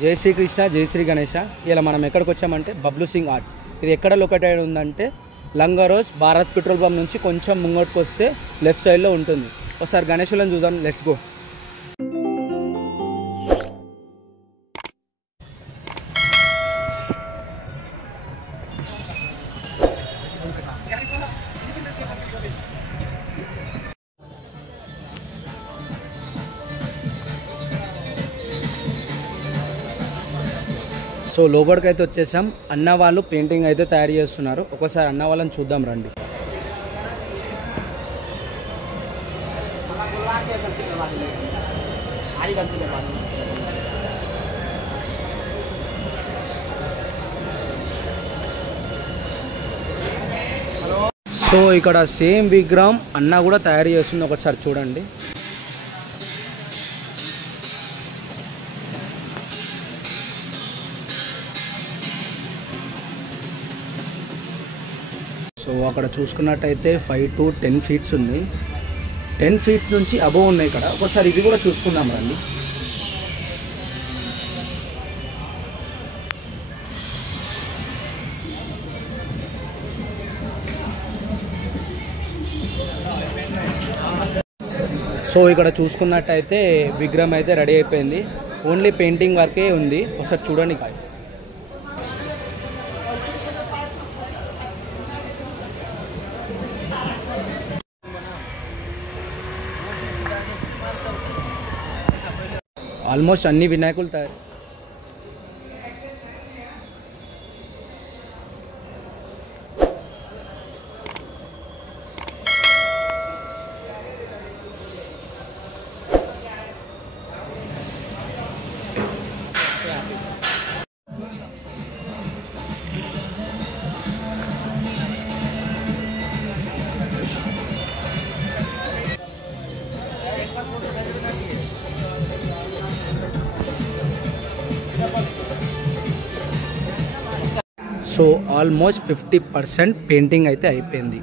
జై శ్రీకృష్ణ జై శ్రీ గణేష. ఇలా మనం ఎక్కడికి వచ్చామంటే బబ్లు సింగ్ ఆర్ట్స్. ఇది ఎక్కడ లొకేటెడ్ ఉందంటే లంగరోజ్ భారత్ పెట్రోల్ పంప్ నుంచి కొంచెం ముంగట్టుకు వస్తే లెఫ్ట్ సైడ్లో ఉంటుంది. ఒకసారి గణేషులను చూద్దాం, లెట్స్ గో. సో లోపలికి అయితే వచ్చేసాం. అన్న వాళ్ళు పెయింటింగ్ అయితే తయారు చేస్తున్నారు. ఒకసారి అన్న వాళ్ళని చూద్దాం రండి. సో ఇక్కడ సేమ్ విగ్రహం అన్న కూడా తయారు చేస్తుంది. ఒకసారి చూడండి. సో అక్కడ చూసుకున్నట్టయితే 5 to 10 feet ఉంది. 10 feet నుంచి అబోవ్ ఉన్నాయి ఇక్కడ. ఒకసారి ఇది కూడా చూసుకుందాం రండి. సో ఇక్కడ చూసుకున్నట్టయితే విగ్రహం అయితే రెడీ అయిపోయింది. ఓన్లీ పెయింటింగ్ వర్కే ఉంది. ఒకసారి చూడండి గాయ్స్. ఆల్మోస్ట్ అన్ని వినాయకులు తయారు. సో ఆల్మోస్ట్ 50% పెయింటింగ్ అయితే అయిపోయింది.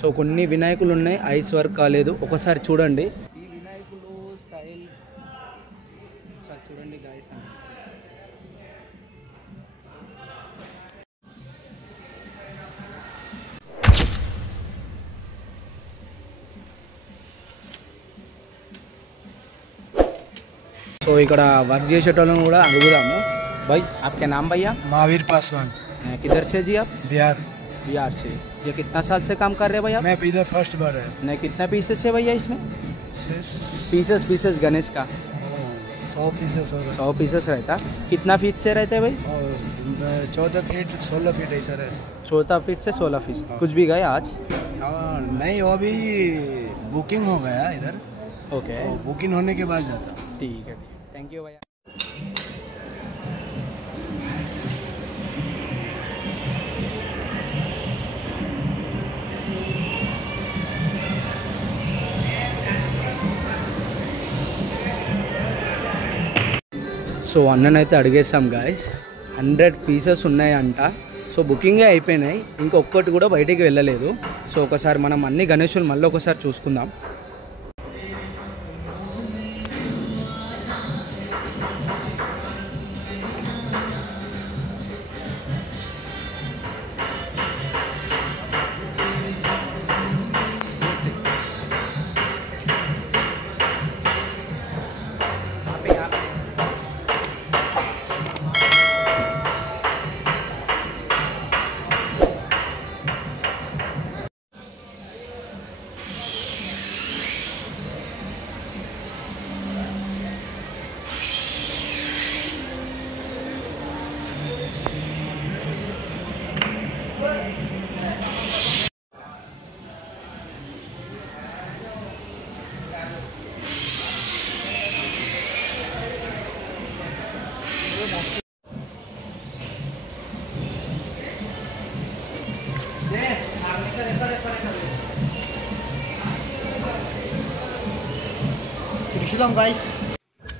సో కొన్ని వినాయకులు ఉన్నాయి, ఐస్ వర్క్ కాలేదు. ఒకసారి చూడండి ఈ వినాయకులు స్టైల్. ఒకసారి చూడండి గాయ్స్. సో ఇక్కడ వర్క్ చేసేటోళ్ళని కూడా అడుగుదాము. भाई आपका नाम भैया? महावीर पासवान। किधर से जी आप? बिहार। बिहार से। ये कितना साल से काम कर रहे हैं भैया? मैं इधर फर्स्ट बार है। नहीं, कितना पीसेस है भैया इसमें? पीसेस गणेश का 100 पीसेस होगा। 100 पीसेस रहता. कितना फीट से रहते हैं भाई? 14 फीट 16 फीट ऐसा रहता. 14 फीट से 16 फीट. कुछ भी गए आज? नहीं, वो अभी बुकिंग हो गया इधर. ओके, बुकिंग होने के बाद जाता. ठीक है, थैंक यू भैया. సో అన్ననైతే అడిగేసాం గాయస్. 100 పీసెస్ ఉన్నాయంట. సో బుకింగే అయిపోయినాయి, ఇంకొకటి కూడా బయటికి వెళ్ళలేదు. సో ఒకసారి మనం అన్ని గణేషులు మళ్ళీ ఒకసారి చూసుకుందాం.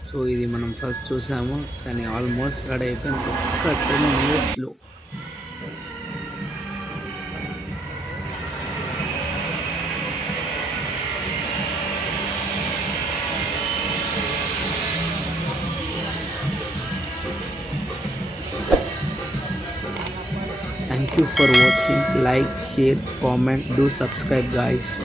సో ఇది మనం ఫస్ట్ చూసాము, కానీ ఆల్మోస్ట్ రెడీ అయిపోయింది. ఒక్క 10 minutesలో. Thank you for watching. Like, share, comment, do subscribe guys.